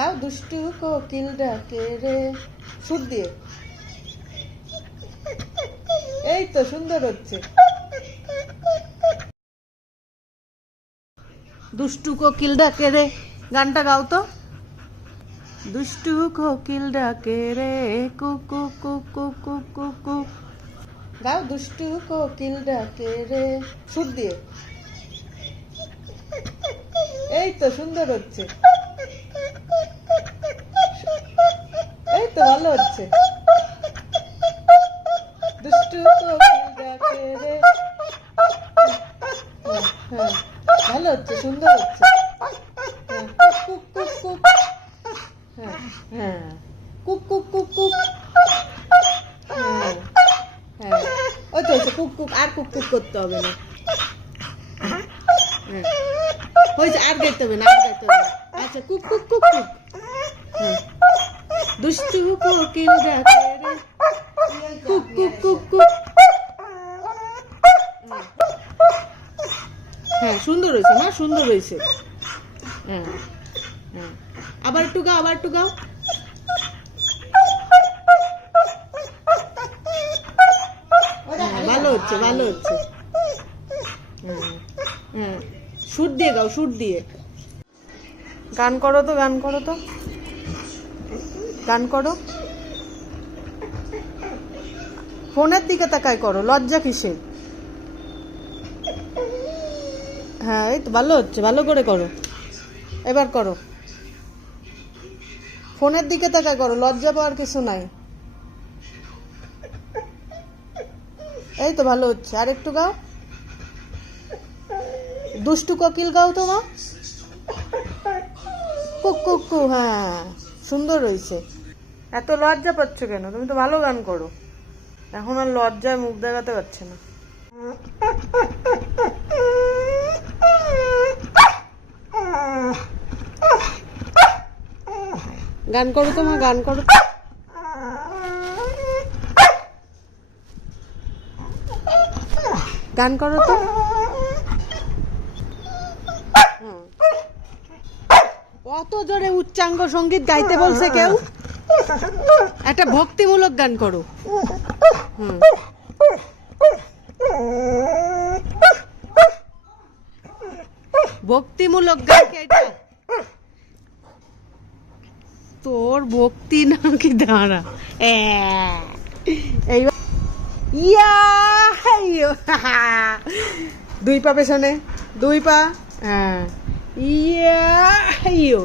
গাও দুষ্টু কোকিল ডাকে রে। সুর দিয়ে। এই তো সুন্দর হচ্ছে। দুষ্টু কোকিল ডাকে রে। গানটা গাও তো। দুষ্টু কোকিল ডাকে রে। কুকু কুকু কুকু কু গাও দুষ্টু কোকিল ডাকে রে। সুর দিয়ে। এই তো সুন্দর হচ্ছে। এই তো ভালো হচ্ছে দুষ্টু হ্যাঁ, হ্যাঁ, ভালো হচ্ছে সুন্দর হচ্ছে হ্যাঁ, হ্যাঁ হ্যাঁ হ্যাঁ হ্যাঁ করতে হবে না হ্যাঁ আর গাইতে হবে না আর গাইতে হবে না আচ্ছা কুক কুক কুক কুক হ্যাঁ দুষ্টু কোকিল ডাকে রে। কুক কুক কুক কুক হ্যাঁ। সুন্দর হয়েছে না সুন্দর হয়েছে। হ্যাঁ হ্যাঁ। আবার একটু গাও আবার একটু গাও। হ্যাঁ, ভালো হচ্ছে ভালো হচ্ছে। হ্যাঁ হ্যাঁ। সুর দিয়ে গাও সুর দিয়ে। গান করো তো গান করো তো। গান করো। ফোনের দিকে তাকায় করো, লজ্জা কিসের? হ্যাঁ এই তো ভালো হচ্ছে, ভালো করে করো। এবার করো। ফোনের দিকে তাকায় করো, লজ্জা পাওয়ার কিছু নাই। এই তো ভালো হচ্ছে, আর একটু গাও। দুষ্টু কোকিল গাও তো মা কুক কুক হ্যাঁ সুন্দর রয়েছে এত লজ্জা পাচ্ছ কেন? তুমি তো ভালো গান করো। এখন আর লজ্জায় মুখ দেখাতে পারছে না। গান করো তো মা গান করো। গান করো তো। অত জোরে উচ্চাঙ্গ সংগীত গাইতে বলছে কেউ? একটা ভক্তিমূলক গান করো। ভক্তিমূলক গান কি এটা তোর ভক্তি নাকি দাঁড়া এই ইয়া। দুই পা পেছনে, দুই পা হ্যাঁ ইয়া। ইয়া